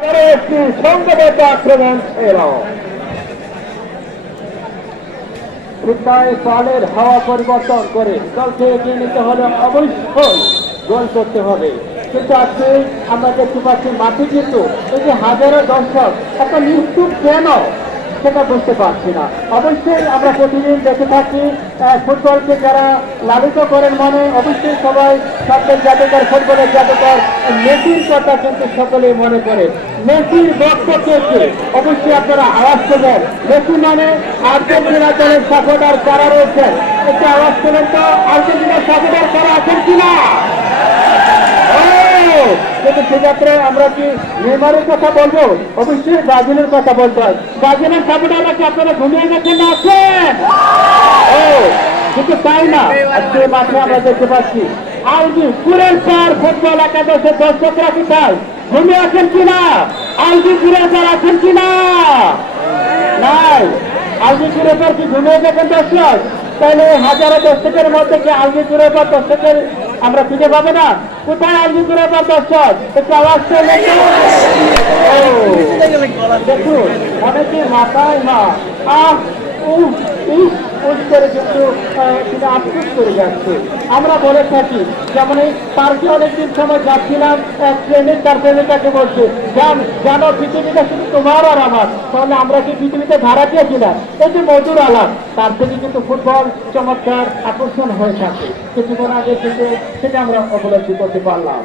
একটি সংঘবদ্ধ আক্রমণ এলো। সিদ্ধায় ফলের হাওয়া পরিবর্তন করে দলকে এগিয়ে নিতে হলে অবশ্যই গোল করতে হবে। কিন্তু আজকে আমরা দেখতে পাচ্ছি মাঠে কিন্তু এই যে হাজারো দর্শক একটা নিশ্চুপ কেন সেটা বুঝতে পারছি না। অবশ্যই আমরা প্রতিদিন দেখে থাকি ফুটবলকে যারা লালিত করেন মনে অবশ্যই সবাই সবচেয়ে জাদুকর ফুটবলের জাদুকর মেসির কথা কিন্তু সকলেই মনে করে। মেসির বক্তব্যকে অবশ্যই আপনারা আওয়াজ করবেন। মেসি মানে আর্জেন্টিনা দলের সাপোর্টার কারা রয়েছেন একটু আওয়াজ করেন তো। আর্জেন্টিনার সাপোর্টার কারা আছেন কিনা? কিন্তু সেক্ষেত্রে আমরা কি নেইমারের কথা বলবো? অবশ্যই ব্রাজিলের কথা বলবো। ব্রাজিলের সাপোর্টাররা কি আপনারা ঘুমিয়ে গেছেন না আছেন? কিন্তু তাই না, আজকে মাঠে আমরা দেখতে পাচ্ছি আলজিপুরের পর ফুটবল একাদশের দর্শকরা কি তাই ঘুমিয়ে আছেন কিনা? আলজিপুরের পর আছেন কিনা? নাই। আলজিপুরের পর কি ঘুমিয়ে গেছেন দর্শক? তাহলে হাজারো দর্শকের মধ্যে কি আলজিপুরের পর দর্শকের আমরা খুঁজে পাবো না? কোথায় আলজিপুরের পর দর্শক? একটু আওয়াজ করলে দেখুন অনেকের মাথায় না করে কিন্তু তিনি আফসোস করে যাচ্ছে। আমরা বলে থাকি যেমন এই পার্কে অনেকদিন সময় যাচ্ছিলাম ট্রেনের তার প্রেমিকাকে বলছে জানো পৃথিবীটা শুধু তোমার আর আমার, তাহলে আমরা কি পৃথিবীতে ভাড়া দিয়েছি না? এই যে মধুর আলাপ তার থেকে কিন্তু ফুটবল চমৎকার আকর্ষণ হয়ে থাকে। কিছুক্ষণ আগে কিন্তু সেটা আমরা উপলব্ধি করতে পারলাম।